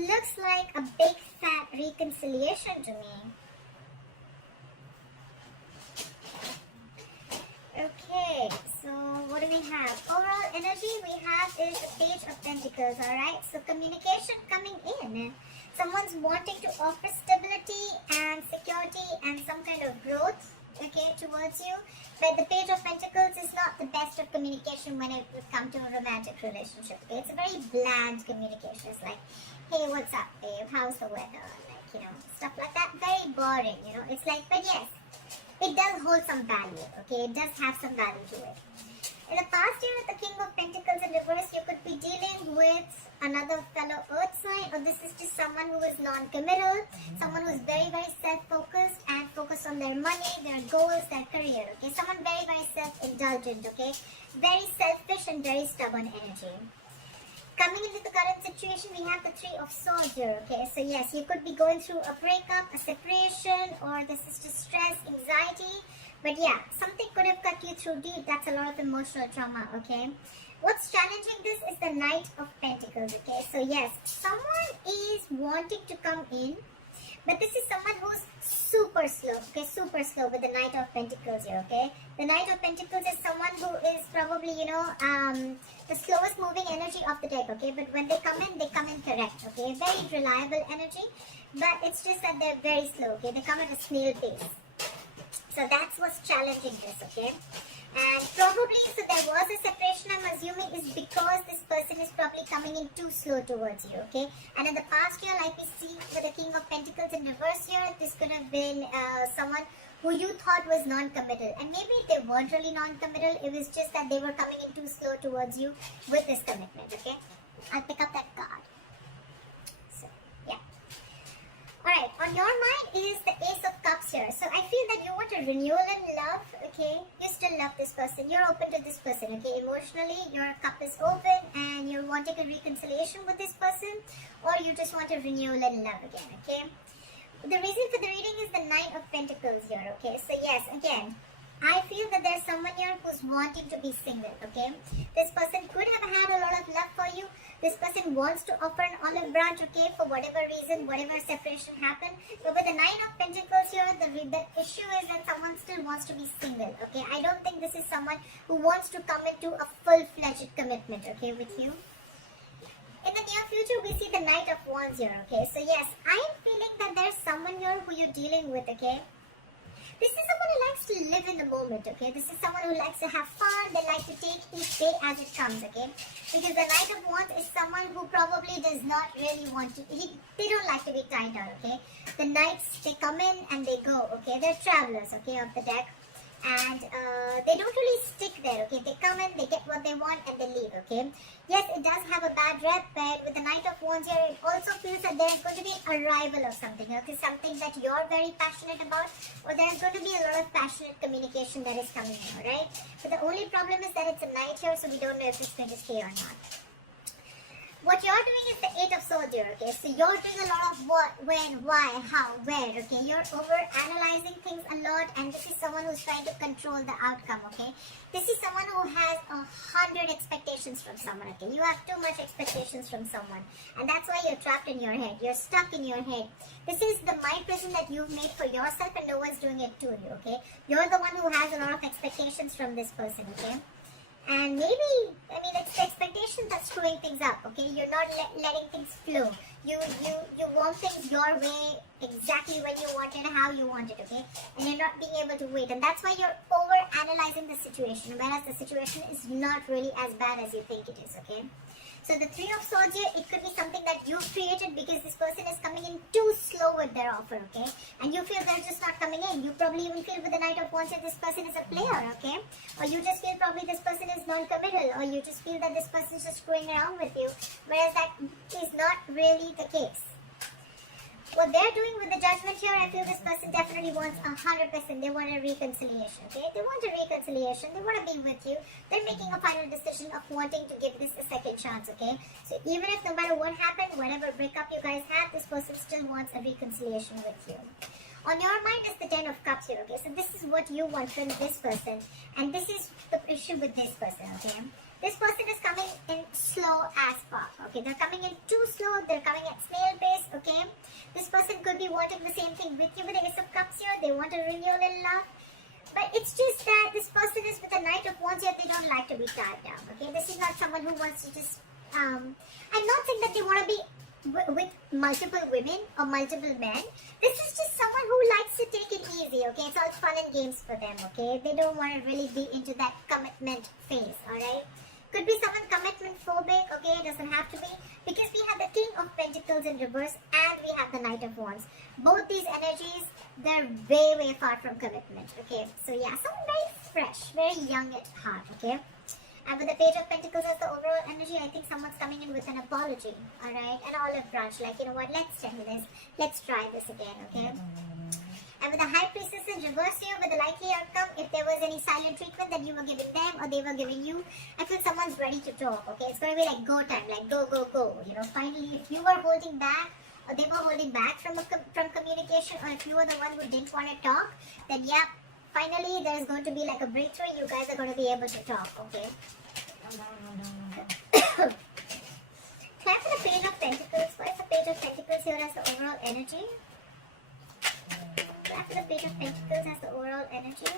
looks like a big fat reconciliation to me. Okay, so what do we have? Overall energy we have is the Page of Pentacles, alright? So communication coming in. Someone's wanting to offer stability and security and some kind of growth, okay, towards you. But the Page of Pentacles is not the best of communication when it would come to a romantic relationship, okay? It's a very bland communication. It's like, hey, what's up, babe? How's the weather? Like, you know, stuff like that. Very boring, you know? It's like, but yes, it does hold some value, okay? It does have some value to it. In the past year with the King of Pentacles in reverse, you could be dealing with another fellow earth sign, or this is just someone who is non-committal, someone who is very, very self-focused and focused on their money, their goals, their career, okay? Someone very, very self-indulgent, okay? Very selfish and very stubborn energy. Coming into the current situation, we have the Three of Swords here, okay? So yes, you could be going through a breakup, a separation, or this is just stress, anxiety. But yeah, something could have cut you through deep. That's a lot of emotional trauma, okay? What's challenging this is the Knight of Pentacles, okay? So yes, someone is wanting to come in, but this is someone who's super slow, okay? Super slow with the Knight of Pentacles here, okay? The Knight of Pentacles is someone who is probably, you know, the slowest moving energy of the deck, okay? But when they come in correct, okay? Very reliable energy, but it's just that they're very slow, okay? They come at a snail pace. So that's what's challenging this, okay? And probably, so there was a separation, I'm assuming, is because this person is probably coming in too slow towards you, okay? And in the past year, like we see with the King of Pentacles in reverse here, this could have been someone who you thought was non-committal. And maybe they weren't really non-committal, it was just that they were coming in too slow towards you with this commitment, okay? I'll pick up that card. So, yeah. Alright, on your mind is the Ace of Cups here. So I feel that you want a renewal in love, okay? You still love this person. You're open to this person, okay? Emotionally, your cup is open and you're wanting a reconciliation with this person, or you just want a renewal in love again, okay? The reason for the reading is the Knight of Pentacles here, okay? So yes, again, I feel that there's someone here who's wanting to be single, okay? This person could have had a lot of love for you. This person wants to offer an olive branch, okay, for whatever reason, whatever separation happened. But with the Nine of Pentacles here, the issue is that someone still wants to be single, okay? I don't think this is someone who wants to come into a full-fledged commitment, okay, with you. In the near future, we see the Knight of Wands here, okay? So yes, I am feeling that there's someone here who you're dealing with, okay? This is someone who likes to live in the moment, okay? This is someone who likes to have fun. They like to take each day as it comes, okay? Because the Knight of Wands is someone who probably does not really want to... They don't like to be tied down, okay? The Knights, they come in and they go, okay? They're travelers, okay, of the deck. And they don't really stick there, okay? They come in, they get what they want, and they leave, okay? Yes, it does have a bad rep, but with the Knight of Wands here, it also feels that there's going to be an arrival of something, okay? Something that you're very passionate about, or there's going to be a lot of passionate communication that is coming in, alright? But the only problem is that it's a night here, so we don't know if it's going to stay or not. What you're doing is the Eight of Swords here, okay? So you're doing a lot of what, when, why, how, where, okay? You're over-analyzing things a lot, and this is someone who's trying to control the outcome, okay? This is someone who has 100 expectations from someone, okay? You have too much expectations from someone, and that's why you're trapped in your head. You're stuck in your head. This is the mind prison that you've made for yourself, and no one's doing it to you, okay? You're the one who has a lot of expectations from this person, okay? And maybe, I mean, it's the expectation that's screwing things up, okay? You're not letting things flow. You want things your way, exactly when you want it, how you want it, okay? And you're not being able to wait. And that's why you're over-analyzing the situation, whereas the situation is not really as bad as you think it is, okay? So the Three of Swords here, it could be something that you've created because this person is coming in too slow with their offer, okay? And you feel they're just not coming in. You probably even feel with the Knight of Wands that this person is a player, okay? Or you just feel probably this person is non-committal, or you just feel that this person is just screwing around with you, whereas that is not really the case. What they're doing with the Judgment here, I feel this person definitely wants 100%. They want a reconciliation, okay? They want a reconciliation. They want to be with you. They're making a final decision of wanting to give this a second chance, okay? So even if no matter what happened, whatever breakup you guys had, this person still wants a reconciliation with you. On your mind is the Ten of Cups here, okay? So this is what you want from this person. And this is the issue with this person, okay? This person is coming in slow as fuck. Okay, they're coming in too slow. They're coming at snail pace. Okay, this person could be wanting the same thing with you with the Ace of Cups here. They want a renewal in love. But it's just that this person is with the Knight of Wands here. They don't like to be tied down. Okay, this is not someone who wants to just. I'm not saying that they want to be with multiple women or multiple men. This is just someone who likes to take it easy. Okay, it's all fun and games for them. Okay, they don't want to really be into that commitment phase. All right. Could be someone commitment phobic. Okay, it doesn't have to be, because we have the King of Pentacles in reverse and we have the Knight of Wands. Both these energies, they're way far from commitment. Okay, so yeah, someone very fresh, very young at heart. Okay, and with the Page of Pentacles as the overall energy, I think someone's coming in with an apology. All right, an olive branch, like, you know what, let's try this, let's try this again. Okay. And with the High Priestess in reverse here, with the likely outcome, if there was any silent treatment that you were giving them or they were giving you, I feel someone's ready to talk. Okay, it's going to be like go time, like go. You know, finally, if you were holding back or they were holding back from communication, or if you were the one who didn't want to talk, then yeah, finally there's going to be like a breakthrough. You guys are going to be able to talk. Okay. Clap for the Page of Pentacles. What is the Page of Pentacles here as the overall energy? After the Page of Pentacles has the overall energy.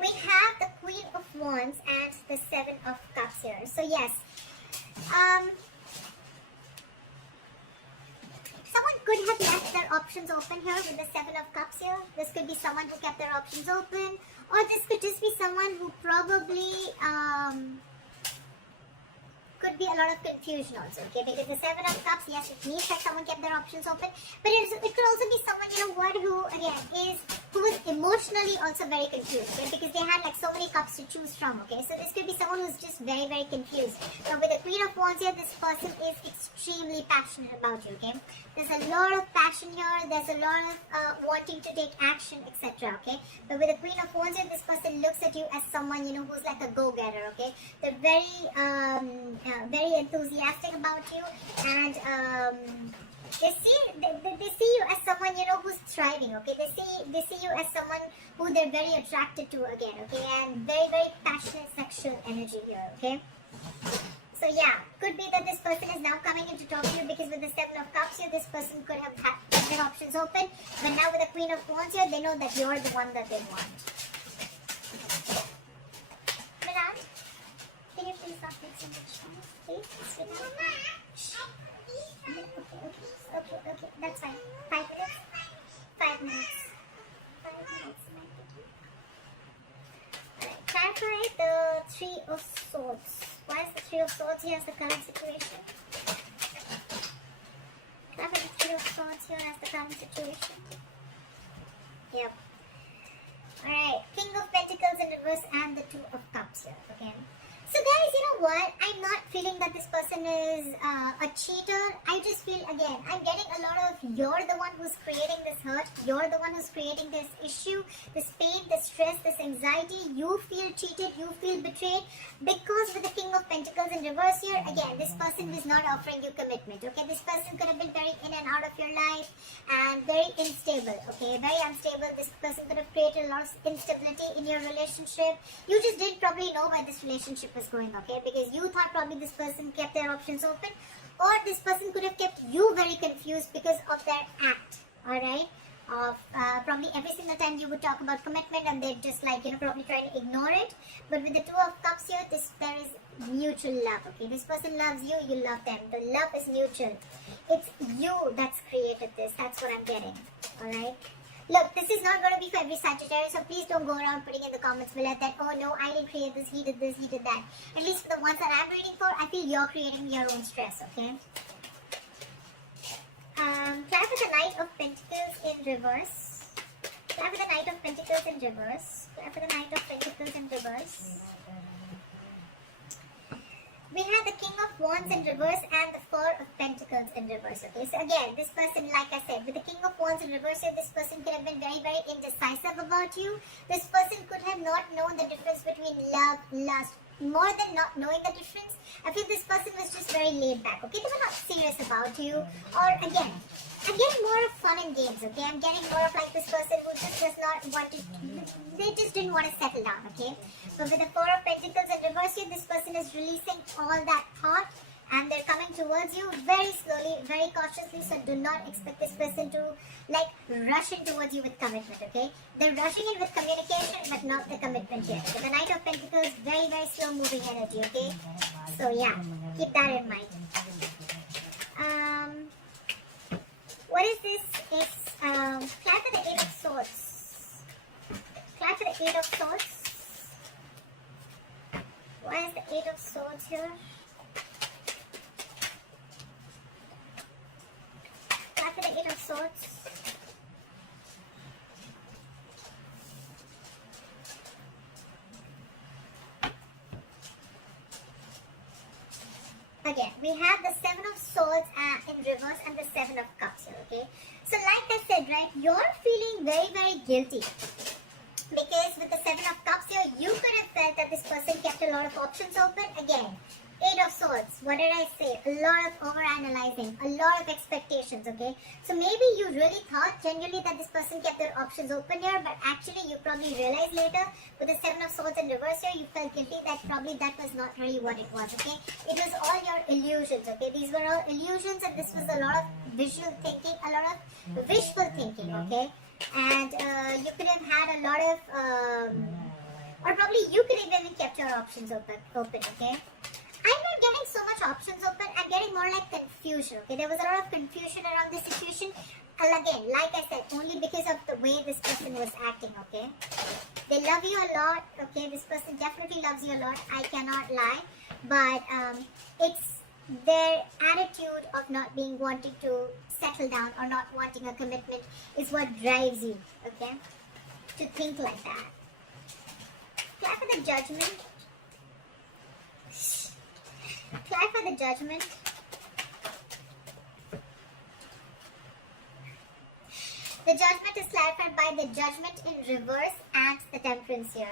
We have the Queen of Wands and the Seven of Cups here. So yes, someone could have left their options open here with the Seven of Cups here. This could be someone who kept their options open, or this could just be someone who probably could be a lot of confusion also, okay? Because the Seven of Cups, yes, it means that someone kept their options open, but it could also be someone, you know what, who again who was emotionally also very confused, okay? Because they had like so many cups to choose from, okay? So this could be someone who's just very confused. Now with the Queen of Wands here, this person is extremely passionate about you, okay? There's a lot of passion here. There's a lot of wanting to take action, etc. Okay, but with the Queen of Wands here, this person looks at you as someone, you know, who's like a go-getter. Okay, they're very enthusiastic about you, and they see you as someone, you know, who's thriving. Okay, they see you as someone who they're very attracted to again. Okay, and very passionate sexual energy here. Okay. So yeah, could be that this person is now coming in to talk to you, because with the Seven of Cups here, this person could have had their options open, but now with the Queen of Wands here, they know that you're the one that they want. Miran, can you please stop mixing the channel, please? Okay, that's fine. 5 minutes? 5 minutes. 5 minutes, my baby. Alright, clarify the Three of Swords. Why is the Three of Swords here as the current situation? Clarify the Three of Swords here as the current situation. Yep. Alright, King of Pentacles in reverse and the Two of Cups here again. So guys, you know what? I'm not feeling that this person is a cheater. I just feel, again, I'm getting a lot of you're the one who's creating this hurt. You're the one who's creating this issue, this pain, this stress, this anxiety. You feel cheated. You feel betrayed. Because with the King of Pentacles in reverse here, again, this person is not offering you commitment. Okay, this person could have been very in and out of your life and very unstable. Okay, very unstable. This person could have created a lot of instability in your relationship. You just didn't probably know why this relationship was going, okay, because you thought probably this person kept their options open, or this person could have kept you very confused because of their act, alright, of probably every single time you would talk about commitment and they're just like, you know, probably trying to ignore it. But with the Two of Cups here, there is mutual love, okay? This person loves you, you love them. The love is mutual. It's you that's created this. That's what I'm getting, alright? Look, this is not going to be for every Sagittarius, so please don't go around putting in the comments below that, oh no, I didn't create this, he did this, he did that. At least for the ones that I'm reading for, I feel you're creating your own stress, okay? Try for the Knight of Pentacles in reverse. Try for the Knight of Pentacles in reverse. Try for the Knight of Pentacles in reverse. We have the King of Wands in reverse and the Four of Pentacles in reverse. Okay, so again, this person, like I said, with the King of Wands in reverse here, this person could have been very indecisive about you. This person could have not known the difference between love, lust. More than not knowing the difference, I feel this person was just very laid back. Okay, they were not serious about you. Or again more of fun fun and games, okay? I'm getting more of like this person who just does not want to, they just didn't want to settle down, okay? But with the Four of Pentacles in reverse here, this person is releasing all that thought and they're coming towards you very slowly, very cautiously. So do not expect this person to like rush in towards you with commitment, okay? They're rushing in with communication, but not the commitment yet. With the Knight of Pentacles, very, very slow moving energy, okay? So yeah, keep that in mind. What is this? It's clap for the Eight of Swords. Clap for the Eight of Swords. Why is the Eight of Swords here? Clap for the Eight of Swords. Again, we have the Seven of Swords in reverse and the Seven of Cups here, okay? So like I said, right, you're feeling very, very guilty. Because with the Seven of Cups here, you could have felt that this person kept a lot of options open. Again, Eight of Swords, what did I say? A lot of overanalyzing, a lot of expectations, okay? So maybe you really thought genuinely that this person kept their options open here, but actually you probably realized later with the Seven of Swords in reverse here, you felt guilty that probably that was not really what it was, okay? It was all your illusions, okay? These were all illusions and this was a lot of visual thinking, a lot of wishful thinking, okay? And you could have had a lot of, or probably you could have even kept your options open, okay? I'm not getting so much options open. I'm getting more like confusion. Okay, there was a lot of confusion around this situation. And again, like I said, only because of the way this person was acting. Okay, they love you a lot. Okay, this person definitely loves you a lot. I cannot lie, but it's their attitude of not being wanting to settle down or not wanting a commitment is what drives you. Okay, to think like that. Clap for the Judgment. Clap for the Judgment. The Judgment is clarified by the Judgment in reverse and the Temperance here.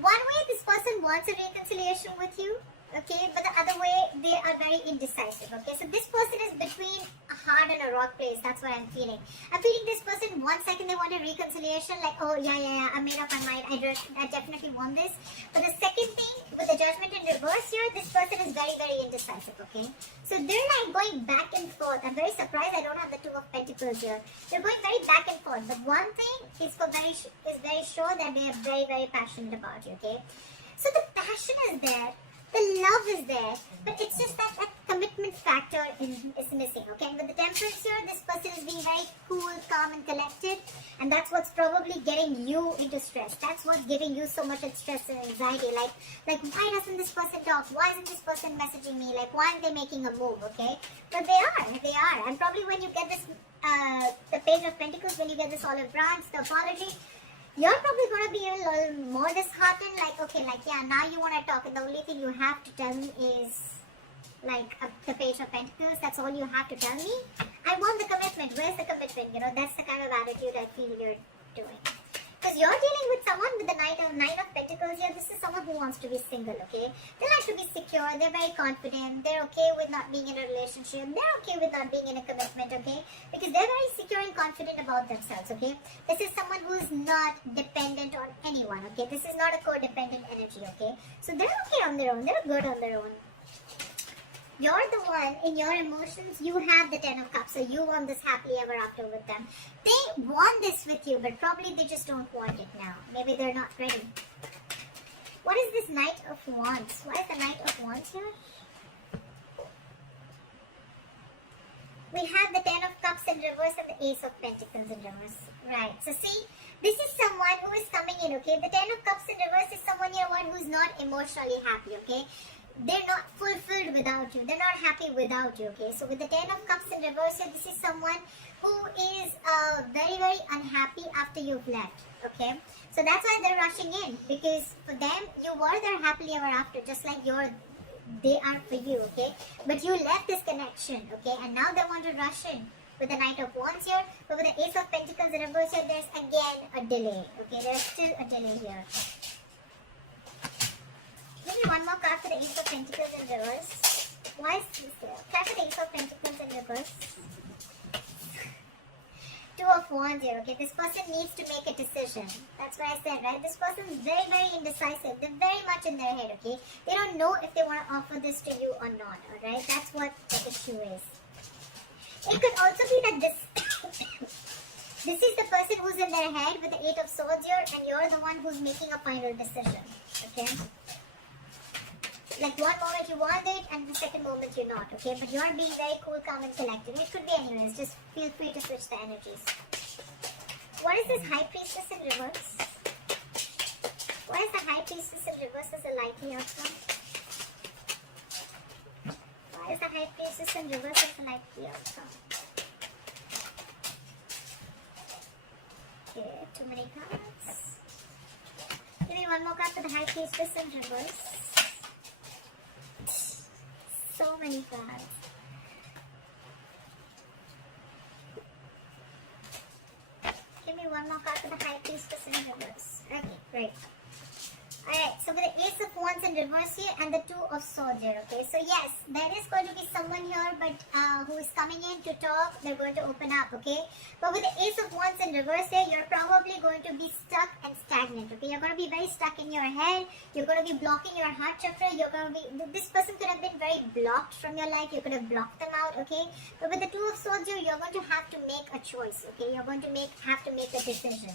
One way this person wants a reconciliation with you, okay, but the other way they are very indecisive, okay. So this person is between a hard and a rock place. That's what I'm feeling. I'm feeling this person 1 second they want a reconciliation, like, oh yeah, I made up my mind, I definitely want this. But the second thing, with the Judgment in reverse here, this person is very, very indecisive, okay. So they're like going back and forth. I'm very surprised I don't have the Two of Pentacles here. They're going very back and forth. But one thing is very sure that they are very, very passionate about you, okay. So the passion is there. The love is there, but it's just that commitment factor is missing, okay? And with the Temperance here, this person is being very cool, calm and collected, and that's what's probably getting you into stress. That's what's giving you so much stress and anxiety, like why doesn't this person talk? Why isn't this person messaging me? Like, why aren't they making a move, okay? But they are, and probably when you get this, the Page of Pentacles, when you get this olive branch, the apology, you're probably going to be a little more disheartened, like, okay, like, yeah, now you want to talk, and the only thing you have to tell me is, like, the Page of Pentacles. That's all you have to tell me. I want the commitment. Where's the commitment? You know, that's the kind of attitude I feel you're doing. Because you're dealing with someone with the Knight of Pentacles here. This is someone who wants to be single, okay? They like to be secure. They're very confident. They're okay with not being in a relationship. They're okay with not being in a commitment, okay? Because they're very secure and confident about themselves, okay? This is someone who's not dependent on anyone, okay? This is not a codependent energy, okay? So they're okay on their own. They're good on their own. You're the one, in your emotions, you have the Ten of Cups, so you want this happily ever after with them. They want this with you, but probably they just don't want it now. Maybe they're not ready. What is this Knight of Wands? Why is the Knight of Wands here? We have the Ten of Cups in reverse and the Ace of Pentacles in reverse. Right, so see, this is someone who is coming in, okay? The Ten of Cups in reverse is someone here, one who's not emotionally happy, okay? They're not fulfilled without you. They're not happy without you, okay? So with the Ten of Cups in reverse here, this is someone who is very, very unhappy after you've left, okay? So that's why they're rushing in, because for them, you were there happily ever after, just like they are for you, okay? But you left this connection, okay? And now they want to rush in with the Knight of Wands here. But with the Ace of Pentacles in reverse here, there's again a delay, okay? There's still a delay here. Give me one more card for the Ace of Pentacles in reverse. Why is this here? Clarify the Ace of Pentacles in reverse. Two of Wands here, okay? This person needs to make a decision. That's what I said, right? This person is very, very indecisive. They're very much in their head, okay? They don't know if they want to offer this to you or not, alright? That's what the issue is. It could also be that this this is the person who's in their head with the Eight of Swords here, and you're the one who's making a final decision, okay? Like one moment you want it and the second moment you're not, okay? But you're being very cool, calm and collected. It could be anyways, just feel free to switch the energies. What is this High Priestess in reverse? What is the High Priestess in reverse as a likely outcome? Why is the High Priestess in reverse as a likely outcome? Okay, too many cards. Give me one more card for the High Priestess in reverse. So many cards. Give me one more card for the High Priestess in reverse. Okay, great. Alright, so with the Ace of Wands in reverse here and the Two of Swords here, okay? So yes, there is going to be someone here but who is coming in to talk. They're going to open up, okay? But with the Ace of Wands in reverse here, you're probably going to be stuck and stagnant, okay? You're going to be very stuck in your head. You're going to be blocking your heart chakra. You're going to be... This person could have been very blocked from your life. You could have blocked them out, okay? But with the Two of Swords here, you're going to have to make a choice, okay? You're going to have to make a decision.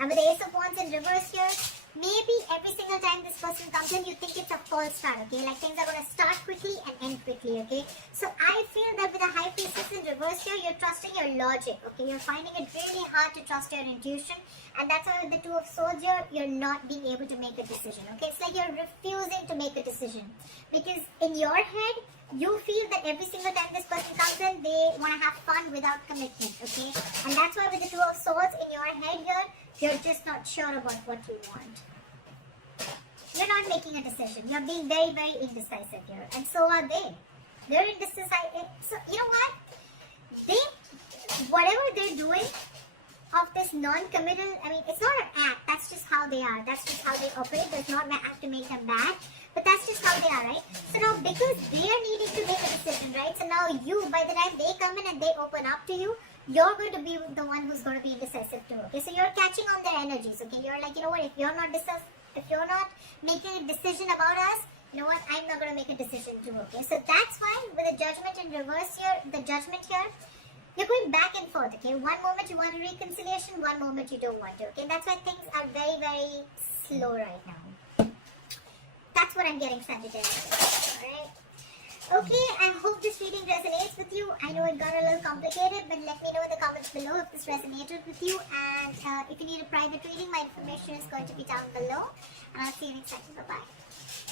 And with the Ace of Wands in reverse here, maybe every single time this person comes in, you think it's a false start, okay? Like things are going to start quickly and end quickly, okay? So I feel that with the High Priestess in reverse here, you're trusting your logic, okay? You're finding it really hard to trust your intuition. And that's why with the Two of Swords here, you're not being able to make a decision, okay? It's like you're refusing to make a decision. Because in your head, you feel that every single time this person comes in, they want to have fun without commitment, okay? And that's why with the Two of Swords in your head here, you're just not sure about what you want. You're not making a decision. You're being very, very indecisive here. And so are they. They're indecisive. So, you know what? Whatever they're doing of this non-committal, I mean, it's not an act. That's just how they are. That's just how they operate. There's not an act to make them bad. But that's just how they are, right? So now, because they are needing to make a decision, right? So now you, by the time they come in and they open up to you, you're going to be the one who's going to be indecisive too, okay? So you're catching on their energies, okay? You're like, you know what, if you're not making a decision about us, you know what, I'm not going to make a decision too, okay? So that's why with the Judgment in reverse here, the Judgment here, you're going back and forth, okay? One moment you want a reconciliation, one moment you don't want to, okay? That's why things are very, very slow right now. That's what I'm getting, Sagittarius, alright? Okay, I hope this reading resonates with you. I know it got a little complicated, but let me know in the comments below if this resonated with you. And if you need a private reading, my information is going to be down below. And I'll see you next time. Bye-bye.